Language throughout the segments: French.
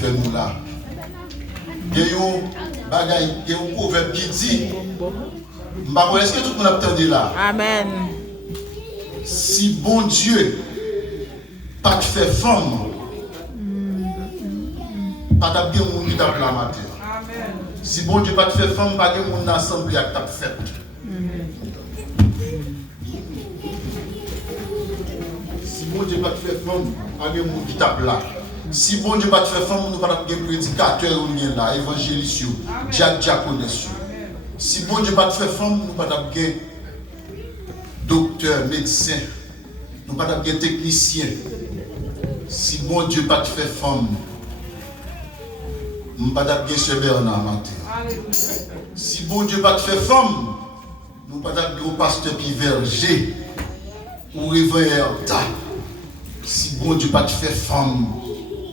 fait nous là. Il y a un proverbe qui dit, est-ce que tout le monde a entendu là? Amen. Si bon Dieu pas te fait femme, pas de bien monde qui t'a la matin. Si bon Dieu pas te fait femme, pas de monde ensemble qui t'a fait. Si bon Dieu pas te fait femme, pas de monde qui t'a là. Si bon Dieu pas te fait femme, nous pas de prédicateur ou bien là, évangéliste, diaconesse. Si bon Dieu pas te fait femme, nous pas de docteur, médecin, nous pas de technicien. Si bon Dieu pas te fait femme, nous pas de ce Bernard matin. Si bon Dieu pas te fait femme, nous pas de pasteur qui verger ou réveilleur. Si bon Dieu pas te fait femme,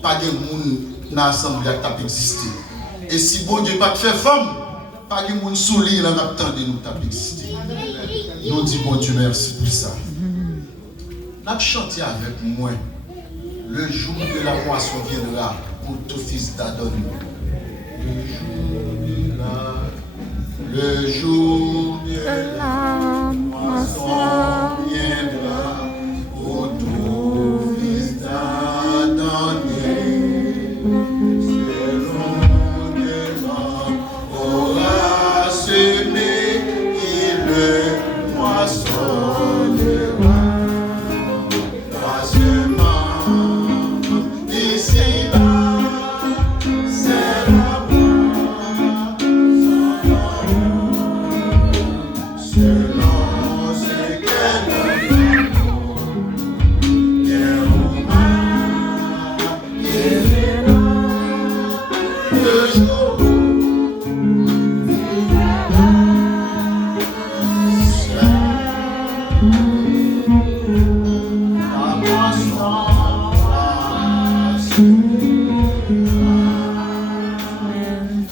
pas de monde dans l'assemblée qui t'a existé. Et si bon Dieu pas te fait femme, pas de monde sous l'île dans l'attente de nous t'a existé. Nous disons bon Dieu merci pour ça. Nous avons chanté avec moi. Le jour de la moisson viendra pour tout fils d'Adam. Le jour de la moisson viendra pour tout fils d'Adam. Selon que l'homme aura semé, il le moissonnera.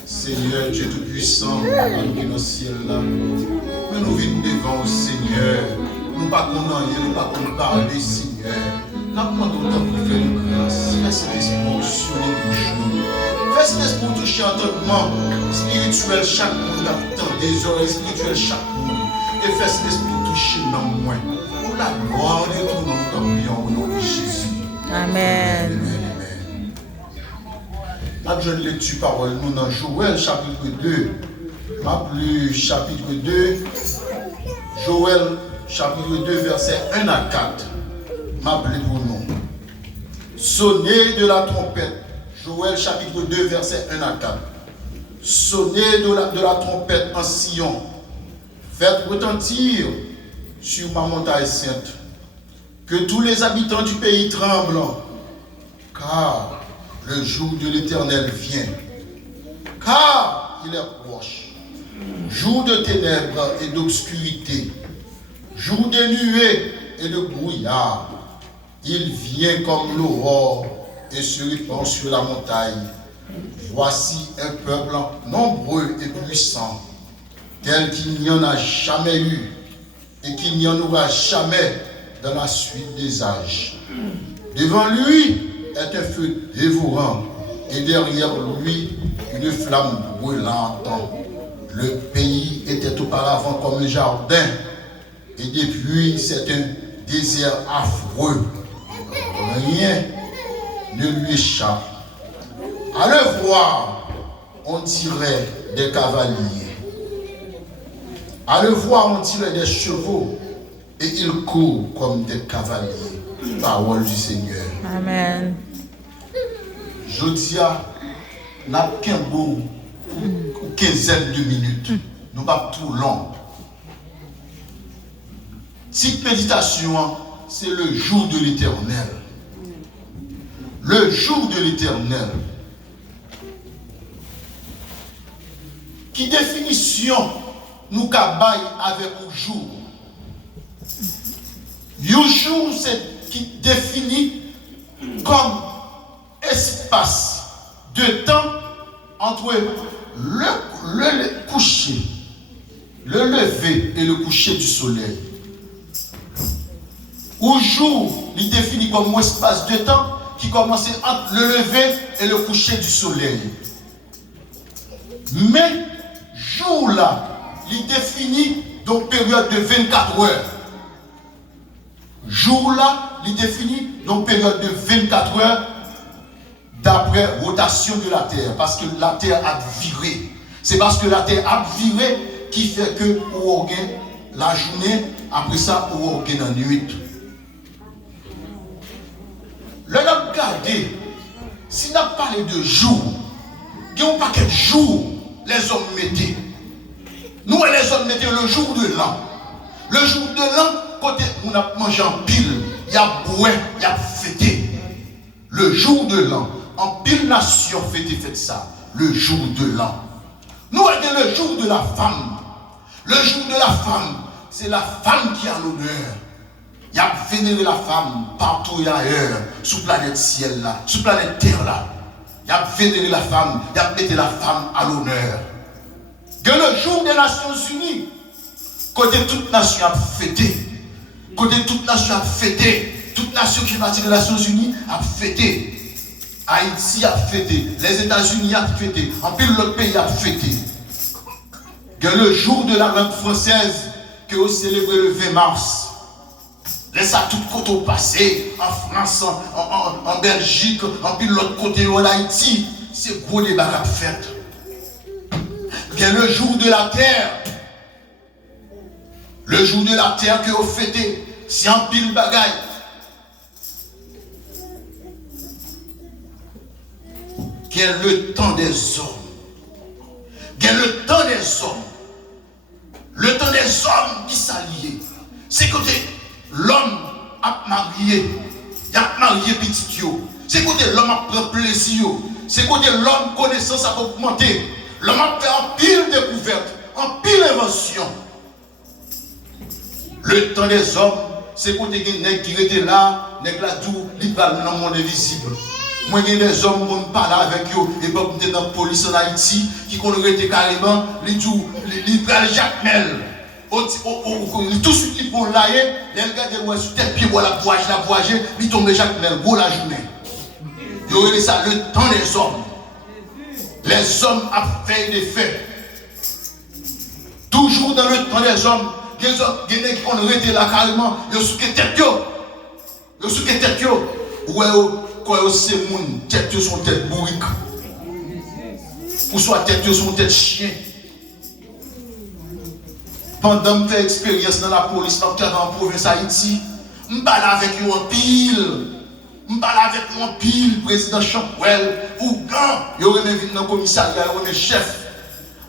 Seigneur Dieu Tout-Puissant, nous dans le ciel là. Mais nous venons devant le Seigneur. Nous ne pas nous pas parler, Seigneur. Nous demandons pour faire une grâce. Fais cet esprit sur les bouches. Fais cet esprit toucher l'entendement spirituel chaque monde attend des oreilles spirituelles chaque monde. Et fais cet esprit toucher dans moi. Pour la gloire de ton nom, au nom de Jésus. Amen. Je ne lecture parole nous dans Joël chapitre 2. Ma plus chapitre 2. Joël chapitre 2 verset 1 à 4. Ma plus pour nous. Sonnez de la trompette. Joël chapitre 2 verset 1 à 4. Sonnez de la trompette en Sion. Faites retentir sur ma montagne sainte. Que tous les habitants du pays tremblent. Car le jour de l'Éternel vient, car il est proche. Jour de ténèbres et d'obscurité, jour de nuées et de brouillard. Il vient comme l'aurore et se répand sur la montagne. Voici un peuple nombreux et puissant, tel qu'il n'y en a jamais eu et qu'il n'y en aura jamais dans la suite des âges. Devant lui est un feu dévorant et derrière lui une flamme brûlante. Le pays était auparavant comme un jardin et depuis c'est un désert affreux. Rien ne lui échappe. À le voir, on dirait des cavaliers. À le voir, on dirait des chevaux et il court comme des cavaliers. Parole du Seigneur. Amen. Jodia n'a qu'un beau quinzaine de minutes. Nous pas tout long. Cette méditation, c'est le jour de l'Éternel. Le jour de l'Éternel. Qui définition nous cabaye avec le jour? Le jour, c'est qui définit comme espace de temps entre le coucher, le lever et le coucher du soleil. Au jour, il définit comme un espace de temps qui commençait entre le lever et le coucher du soleil. Mais jour là, il définit donc période de 24 heures. Jour là, il définit donc période de 24 heures d'après rotation de la terre, parce que la terre a viré. C'est parce que la terre a viré qui fait que on gagne la journée, après ça on gagne la nuit. Le n'a regardé, si on a parlé de jour, il y a un paquet de jours les hommes mettaient. Nous les hommes mettaient le jour de l'an. Le jour de l'an, côté on a mangé en pile, il y a boué, il y a fêté. Le jour de l'an, en pile nation fête ça, le jour de l'an. Nous avons le jour de la femme. Le jour de la femme, c'est la femme qui a l'honneur. Il y a vénéré la femme partout et ailleurs, sous planète ciel là, sous planète terre là. Il y a vénéré la femme, il y a mis la femme à l'honneur. Que le jour des Nations Unies, côté toute nation a fêté, côté toute nation a fêté, toute nation qui fait partie des Nations Unies a fêté. Haïti a fêté, les États-Unis a fêté, en pile l'autre pays a fêté. Que le jour de la langue française, que vous célébrez le 20 mars, laisse à tout côté au passé, en France, en Belgique, en pile l'autre côté en Haïti, c'est gros débat qu'a fait. Que le jour de la terre, le jour de la terre que vous fêtez, c'est en pile bagaille. Quel le temps des hommes. Quel le temps des hommes. Le temps des hommes qui s'allient. C'est côté l'homme a marié. Il a marié petit yo. C'est côté l'homme a pris plaisir. C'est côté l'homme connaissance a augmenté. L'homme a fait en pile découverte, en pile invention. Le temps des hommes, c'est côté des nègres qui étaient là, nègres là tout, ils parlent dans le monde invisible. Moi, il y a des hommes qui parlent avec eux, et pas dans la police en Haïti, qui connaissent carrément, ils parlent Jacques Mel. Tout de suite, ils font là, ils regardent sur tête pied, la voyage, ils tombent Jacques Mel, beau la journée. Ils ont ça, le temps des hommes. Les hommes ont fait des faits. Toujours dans le temps des hommes, il y a des hommes qui ont été là carrément, ils ont souqué tête. Ils ont souqué tête. Ouais, quand c'est moun, tête son tête bourrique. Ou soit tête son tête chien. Pendant que je fais expérience dans la police, dans la province Haïti, je parle avec eux en pile. Je parle avec eux en pile, président Champouel, ou quand il aurait venu dans le commissariat, il aurait chef.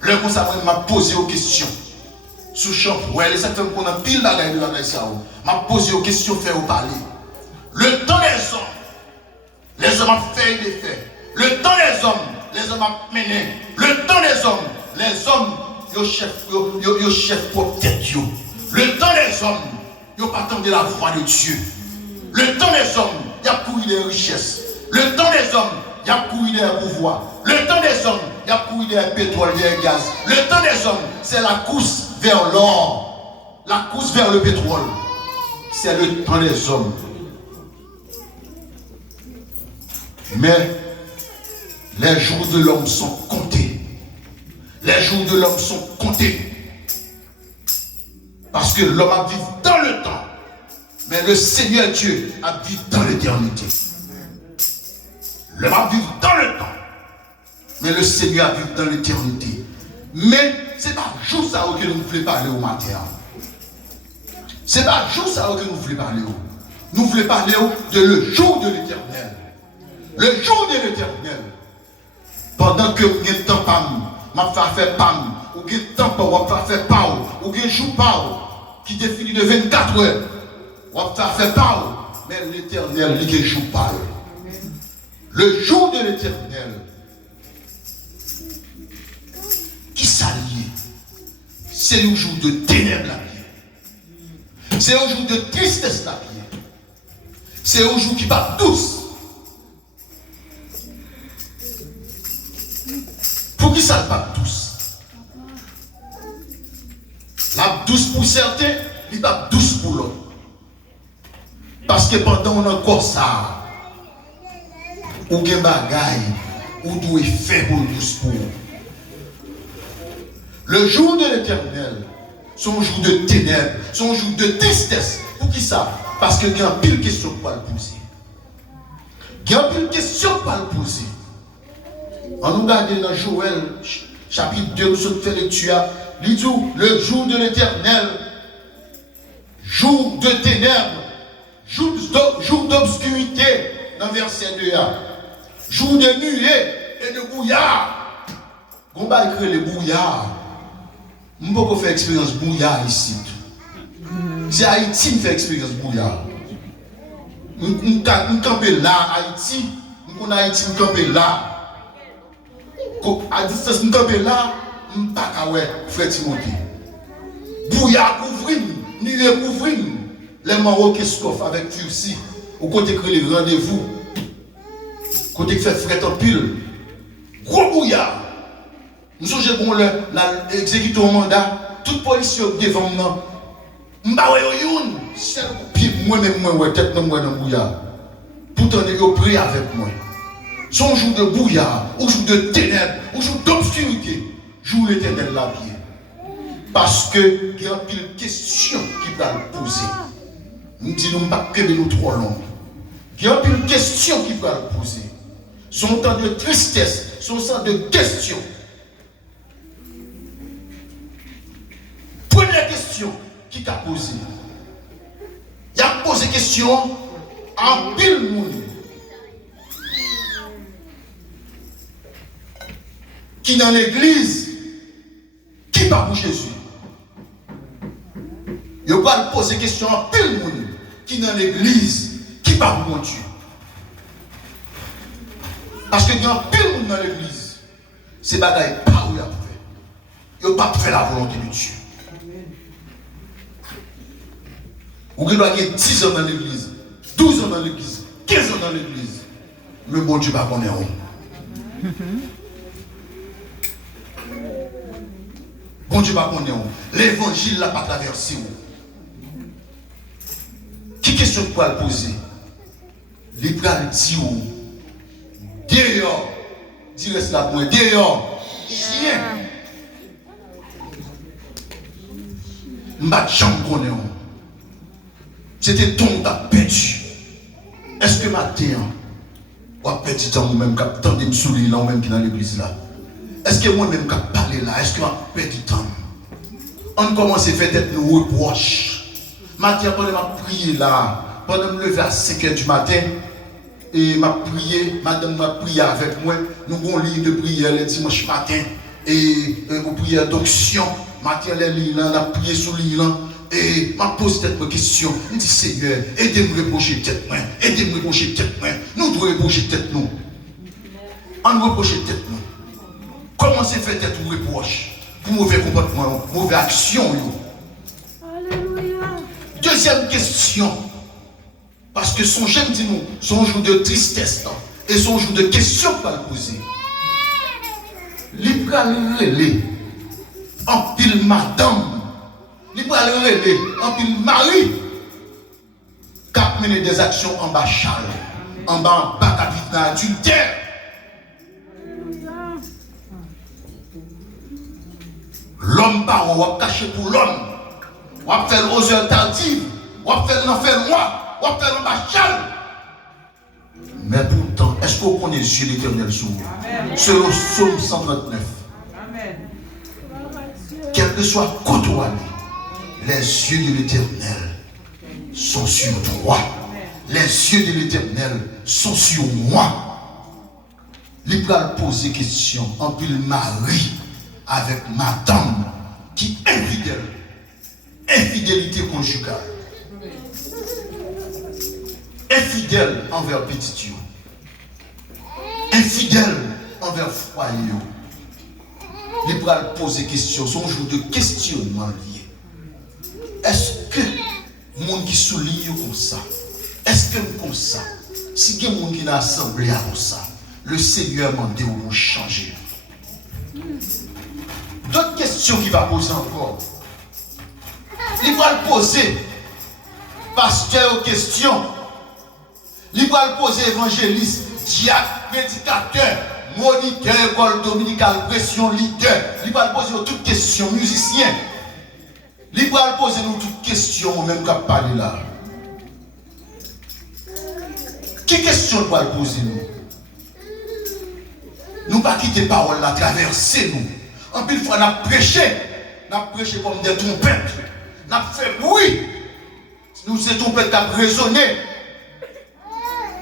Le conseil m'a posé aux questions. Sous Champouel, et ça fait qu'on a pile bagaille de la ça. M'a posé aux questions, fait au parler. Le temps des hommes. Les hommes ont fait des faits. Le temps des hommes, les hommes ont mené. Le temps des hommes, les hommes, ils chef pour tête. Le temps des hommes, ils n'ont pas attendu la voix de Dieu. Le temps des hommes, il y a couru des richesses. Le temps des hommes, il y a couru des pouvoirs. Le temps des hommes, il y a couru des pétrole, des gaz. Le temps des hommes, c'est la course vers l'or. La course vers le pétrole. C'est le temps des hommes. Mais les jours de l'homme sont comptés. Les jours de l'homme sont comptés. Parce que l'homme a vécu dans le temps. Mais le Seigneur Dieu a vécu dans l'éternité. L'homme a vécu dans le temps. Mais le Seigneur a vécu dans l'éternité. Mais ce n'est pas juste ça que nous voulons parler au matin. Ce n'est pas juste ça que nous voulons parler. Nous voulons parler de le jour de l'éternel. Le jour de l'éternel. Pendant que vous avez temps pam, m'a fait pam, ou vous avez temps pam, m'a fait pam, ou vous avez jour pam, qui définit de 24 heures, m'a fait pam, mais l'éternel, il est jour pam. Le jour de l'éternel, qui s'allie, c'est le jour de ténèbres la vie. C'est un jour de tristesse la vie. C'est un jour qui va tous. Pour qui ça ne pas tous? La douce pour certains, il va douce pour l'autre. Parce que pendant on a encore ça, ou gen bagay, ou doit faire pour tous pour. Le jour de l'Éternel, son jour de ténèbres, son jour de tristesse. Pour qui ça? Parce que il y a pile question pour le poser. Il y a pile question pour le poser. On nous regarde dans Joël, chapitre 2, nous sommes fait lecture. Il dit le jour de l'Éternel, jour de ténèbres, jour d'obscurité, dans verset 2. Jour de nuée et de brouillard. On va écrire les brouillards. Je ne peux pas faire expérience brouillard ici. C'est Haïti qui fait expérience brouillard. On campe là, Haïti. On Haïti, on campe là. À distance, on campe là. On ne peut pas faire Timothée. Brouillard couvrir, nuée couvrir. Les Marocains scoffent avec Turci. Au côté que les rendez-vous. Côté que fait fret en pile. Gros brouillard. Nous sommes bon l'exécuter au mandat. Toute police devant moi. M'bawe youn. Seul pied moi-même moi tête dans moi dans brouillard. Pourtant ils ont prié avec moi. Son jour de brouillard, ou jour de ténèbres, ou jour d'obscurité, jour l'Éternel la pied. Parce que il y a une question qui va le poser. Nous disons pas que nous trop long. Il y a une question qui va le poser. Son temps de tristesse, son temps de questions. Première question qui t'a posé. Il a posé question en pile monde qui dans l'église qui pas pour Jésus. Il va poser question en pile monde qui dans l'église qui pas pour mon Dieu. Parce que il y a un pile monde dans l'église. Ces bagailles pas où il a fait. Il n'a pas fait la volonté de Dieu. Ou il doit avoir 10 ans dans l'église, 12 ans dans l'église, 15 ans dans l'église. Mais bon Dieu va connaître. Bon Dieu va connaître. L'évangile n'a pas traversé. Qui question pour le poser? Les bras le disent. Dehors. Dis reste là pour moi. Dehors. Chien. M'a jamais connaît. C'était ton t'as perdu. Est-ce que matin, on a perdu temps moi-même qui a tendu me soulever là, ou même qui dans l'église là? Est-ce que moi-même qui a parlé là? Est-ce que on a perdu temps? On commence à faire tête nous reproche. Matin, pendant m'a prié là, pendant me lever à 5h du matin, et m'a prié, madame m'a prié avec moi. Nous avons une ligne de prière le dimanche matin, et une prière d'onction. Matin, les lignes là, on a prié sur l'île là. Et m'a posé cette question. Je dis Seigneur, aidez-moi à reprocher tête moi. Aidez-moi à reprocher tête moi. Nous devons reprocher tête nous. On reproche tête nous. Comment c'est fait tête ou reproche? Pour mauvais comportement, mauvaise action. Alléluia. Deuxième question. Parce que son jeune dit nous, son jour de tristesse et son jour de question pour le poser. Libre relais en pile madame. Il va le relever en pile mari qui a mené des actions en bas châle, en bas capitaine adultère. L'homme par ou caché pour l'homme, ou a fait aux heures tardives, ou a fait l'enfer noir, ou a fait en bas châle. Mais pourtant, est-ce qu'on connaît les yeux de l'Éternel sur vous? Selon Psaume 139. Amen. Quel que soit côtoyé, les yeux de l'Éternel sont sur toi. Les yeux de l'Éternel sont sur moi. Il va poser question en pile mari avec madame qui est infidèle. Infidélité conjugale. Infidèle envers petit Dieu. Infidèle envers foyer. Il va poser question. Son jour de questionnement lié. Est-ce que le monde qui souligne comme ça? Est-ce que comme ça? Si il y a des gens qui sont assemblés comme ça, le Seigneur m'a dit où changer. D'autres questions qu'il va poser encore. Il va le poser, pasteur aux questions. Il va le poser évangéliste. diacre, prédicateur, moniteur, école dominicale, pression, leader. Il va poser toutes questions, musicien. Il va poser nous toutes questions, même qu'à parler là. Quelle question il va poser nous? Nous ne pas quitter la parole là, traverser nous. En plus, fois, nous avons prêché comme des trompettes. Nous avons fait bruit. Nous, ces trompettes qui ont résonné.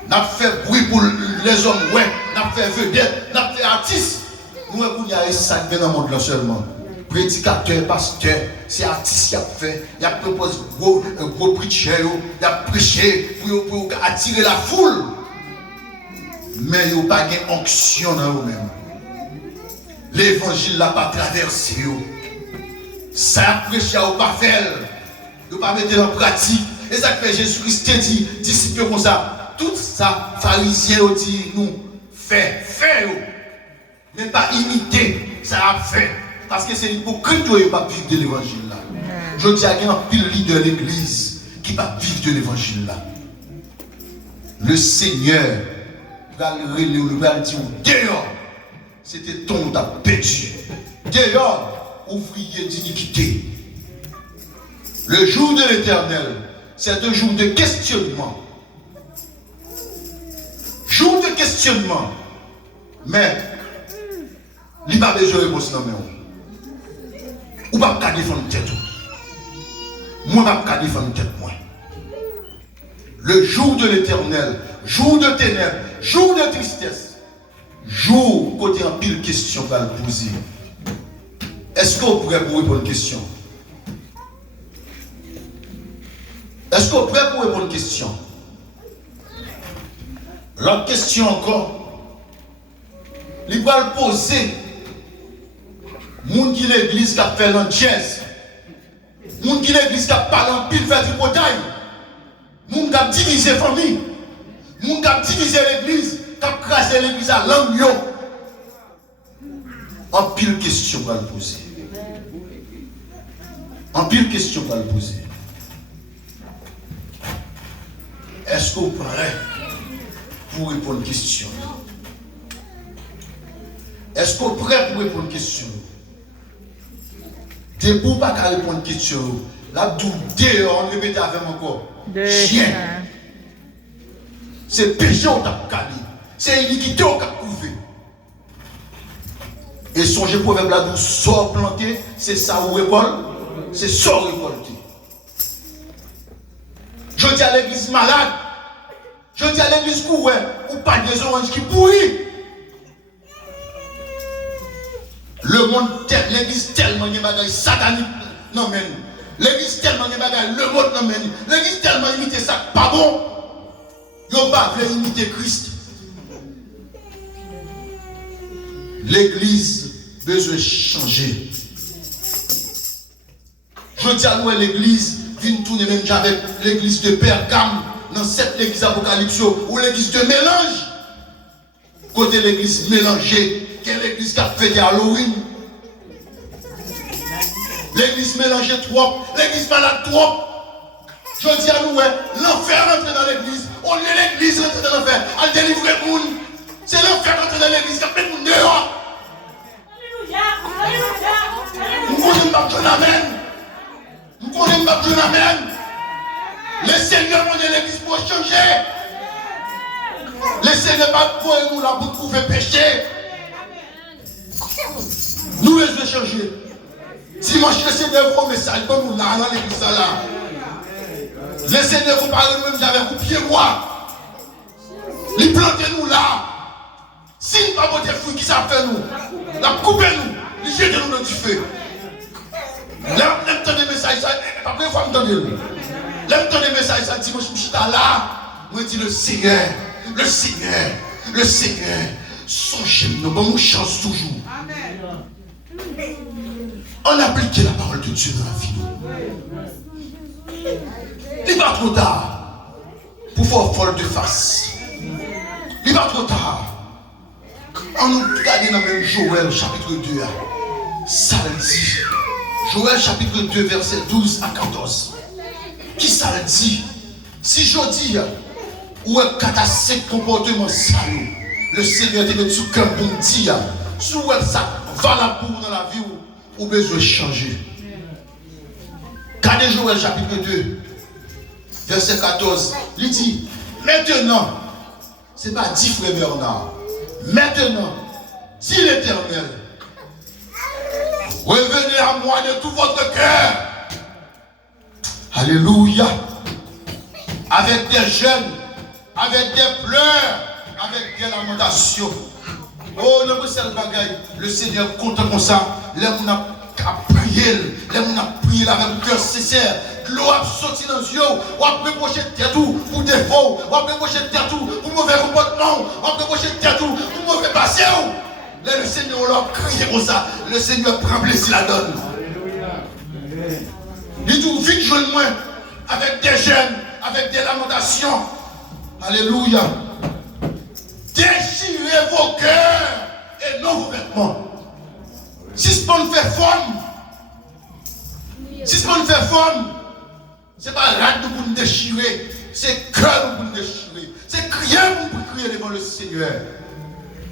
Nous avons fait bruit pour les hommes, ouais. Nous avons fait vedette, nous avons fait artiste. Nous, il y a ça dans le monde là seulement. Prédicateur, pasteur, c'est artiste qui a fait. Il a proposé un gros preacher, il a prêché pour attirer la foule. Mais il n'y a pas d'onction dans vous-même. L'évangile n'a pas traversé. Ça a prêché au pas faire. Il n'a pas mettre en pratique. Et ça fait Jésus-Christ dit, disciple comme ça. Tout ça, pharisiens dit, nous, fait. Mais pas imiter, ça a fait. Parce que c'est l'hypocrite qui ne peut pas vivre de l'évangile là. Je dis à un pile leader de l'église qui ne peut pas vivre de l'évangile là. Le Seigneur va le dire dehors, c'était ton t'as perdu. Dehors, ouvrier d'iniquité. Le jour de l'Éternel, c'est un jour de questionnement. Jour de questionnement. Mais, il n'a pas besoin de réponse dans mes mains. Ou pas qu'à défendre tête. Moi, pas qu'à défendre tête. Moi. Le jour de l'Éternel, jour de ténèbres, jour de tristesse, jour côté en pile question va le poser. Est-ce qu'on pourrait vous répondre une question? Est-ce qu'on pourrait vous répondre une question? L'autre question encore, il va le poser. Moun qui l'église qui a fait l'antièse. Moun qui l'église qui a parlé en pile fait du bataille. Moun qui a divisé la famille. Moun qui a divisé l'église. Qui a crasé l'église à l'angle. En pile question pour le poser. En pile question pour le poser. Est-ce qu'on est prêt pour répondre à une question? Est-ce qu'on est prêt pour répondre à une question? Des pour pas qu'à répondre à une question. L'abdou dehors, on répète avec encore. Chien. C'est péché au tap calé. C'est iniquité au cap couvé. Et songez proverbe là d'où sort planté, c'est ça où récolte, c'est ça où récolté. Je dis à l'église malade, je dis à l'église courée, ou pas des oranges qui pourrit. Le monde, l'église tellement de bagaille satanique, non mais l'église tellement de bagaille, le monde non mais l'église tellement imité ça, pas bon. Yo pas veut imiter Christ. L'église besoin changer. Je dis à nous l'église vient tourner même avec l'église de Pergame dans cette église Apocalypse ou l'église de mélange. Côté l'église mélangée, quelle l'église qui a fait Halloween. L'église mélangée trop, l'église malade trop. Je dis à nous, l'enfer rentre dans l'église. On est l'église rentre dans l'enfer. Elle délivre le monde. C'est l'enfer rentre dans l'église qui a fait le monde dehors. Nous connaissons pas John Amen. Nous connaissons pas John Amen. Le Seigneur de l'église pour changer. Le Seigneur pas pour nous là pour trouver péché. Nous devons changer. Dimanche, le Seigneur vous un message pour nous là dans l'église là. Le Seigneur vous parle même avec vous pieds droits. Il plante nous là. Si nous n'avons pas de fruits qui savent faire nous, la couper nous, il jette nous dans du feu. L'aime des messages, après il faut m'entendre. L'aime des messages, ça dit, moi je suis là. Moi je dis le Seigneur, songez-nous, bonne chance toujours. On applique la parole de Dieu dans la vie. Il va trop tard pour faire folle de face. Il va trop tard. On nous regarde dans le même Joël chapitre 2. Ça le dit. Joël chapitre 2 verset 12 à 14. Qui ça le dit? Si je dis ou un catastrophe comportement salaud. le Seigneur te met sous cœur pour me dire, sous ça, valable pour dans la vie ou besoin de changer. Regardez Joël chapitre 2, verset 14, il dit, maintenant, ce n'est pas dit frère Bernard, maintenant, dit l'Éternel, revenez à moi de tout votre cœur. Alléluia. Avec des jeûnes, avec des pleurs, avec des lamentations. Oh, le Seigneur compte comme ça. L'homme n'a qu'à prier. L'homme n'a prié avec un cœur sincère. L'eau a sorti dans les yeux. On a reproché de tout pour défaut. On a reproché de tout pour mauvais comportement. On a reproché de tout pour mauvais passé. Là, le Seigneur leur crie comme ça. Le Seigneur prend plaisir la donne. Il dit vite jouer moins avec des jeûnes, avec des lamentations. Alléluia. Déchirez vos cœurs et non vos vêtements. Si ce qu'on fait forme, c'est pas rade pour nous déchirer, c'est cœur pour nous déchirer. C'est crier pour nous crier devant le Seigneur.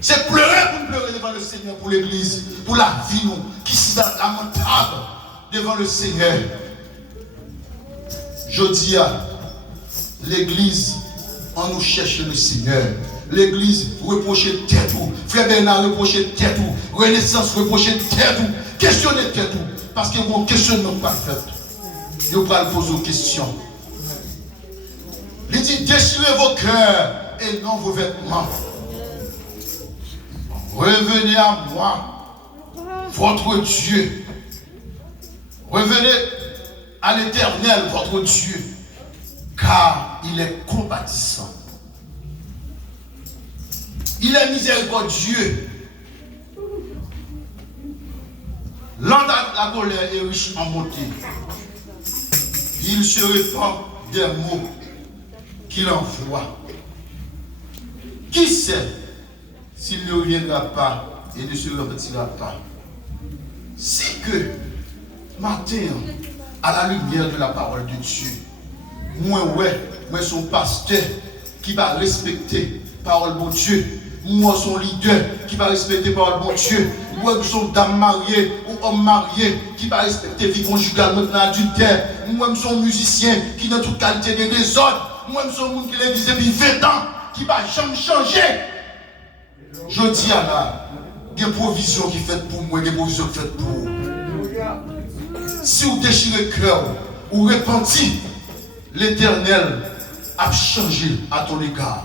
C'est pleurer pour nous pleurer devant le Seigneur pour l'église, pour la vie nous, qui s'est lamentable devant le Seigneur. Je dis à l'église, on nous cherche le Seigneur. L'église reprochait tête tout. Frère Bernard reprochait tête tout. Renaissance reprochait tête tout. Questionnez tête tout. Parce que vos questions n'ont pas fait. Je vais pas poser aux questions. Il dit déchirez vos cœurs et non vos vêtements. Revenez à moi, votre Dieu. Revenez à l'Éternel, votre Dieu, car il est compatissant. Il est miséricordieux. Lent à la colère est riche en bonté. Il se répand des mots qu'il envoie. Qui sait s'il ne reviendra pas et ne se repentira pas? Si que matin, à la lumière de la parole de Dieu, moi son pasteur qui va respecter parole de Dieu, moi son leader qui va respecter parole de Dieu, moi son dame mariée ou homme marié qui va respecter vie conjugale maintenant adultère, moi son musicien qui dans toute qualité de désordre, moi son monde qui l'a dit depuis 20 ans qui va jamais changer. Je dis à la, des provisions qui sont faites pour moi, des provisions qui sont faites pour vous. Si vous déchirez le cœur, ou repentez, l'Éternel a changé à ton égard.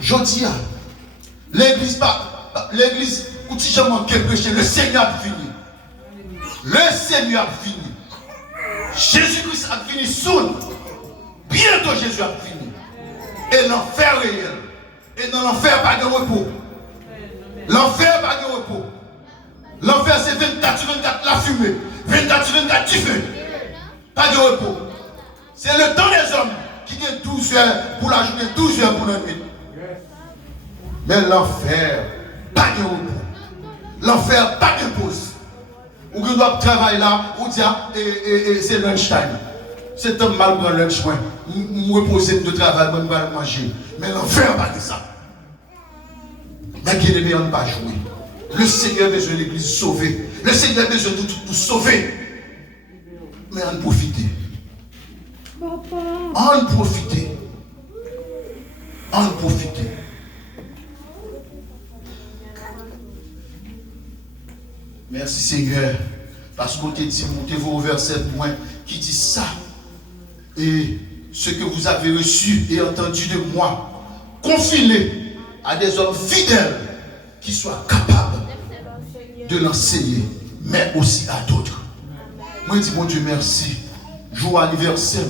Je dis à l'église, où tu as manqué prêcher, le Seigneur a fini. Le Seigneur a fini. Jésus-Christ a fini soon. Bientôt Jésus a fini. Et l'enfer réel. Et dans l'enfer, pas de repos. L'enfer, pas de repos. L'enfer, c'est 24/24 la fumée. 24/24 du feu. Pas de repos. C'est le temps des hommes qui gagnent 12 heures pour la journée, 12 heures pour la nuit. Mais l'enfer, pas de repos. L'enfer, pas de pause. Ou qu'on doit travailler là, ou dire, c'est lunchtime. C'est un mal pour lunch, moi. Je reposer de travail, je vais manger. Mais l'enfer, pas de ça. Mais qui ne peut pas jouer. Le Seigneur a besoin de l'église sauvée. Le Seigneur a besoin de tout sauver. Mais en profiter. En profiter. En profiter. Merci Seigneur. Parce qu'on t'a dit, montez vos versets qui dit ça. Et ce que vous avez reçu et entendu de moi, confiez-le à des hommes fidèles qui soient capables de l'enseigner, mais aussi à d'autres. Moi, je dis, mon Dieu, merci. Jour anniversaire,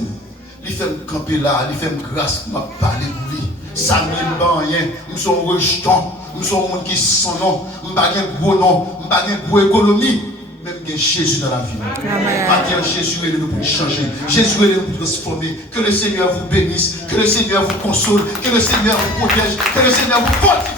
il fait me camper là, il fait me grâce pour me parler de lui. Ça ne pas rien. Nous sommes rejetants. Nous sommes gens qui sont non. Nous n'avons pas de gros nom. Nous n'avons pas de gros économie. Même qu'il y a Jésus dans la vie. Maintenant, Jésus est nous pour changer. Jésus est nous pour transformer. Que le Seigneur vous bénisse. Que le Seigneur vous console. Que le Seigneur vous protège. Que le Seigneur vous fortifie.